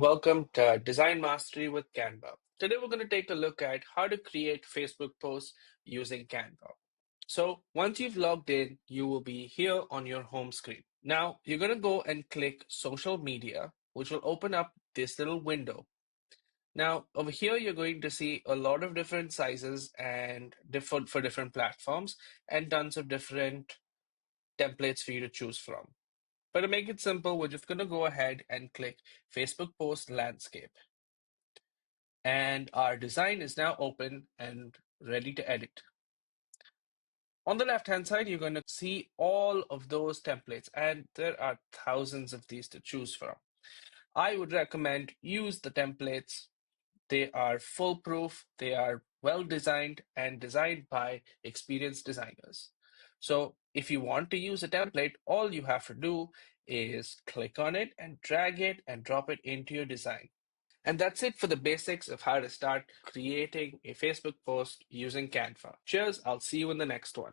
Welcome to Design Mastery with Canva. Today we're going to take a look at how to create Facebook posts using Canva. So once you've logged in, you will be here on your home screen. Now you're going to go and click social media, which will open up this little window. Now over here, you're going to see a lot of different sizes and different for different platforms and tons of different templates for you to choose from. But to make it simple, we're just going to go ahead and click Facebook Post Landscape. And our design is now open and ready to edit. On the left-hand side, you're going to see all of those templates, and there are thousands of these to choose from. I would recommend use the templates. They are foolproof, they are well designed and designed by experienced designers. So if you want to use a template, all you have to do is click on it and drag it and drop it into your design. And that's it for the basics of how to start creating a Facebook post using Canva. Cheers, I'll see you in the next one.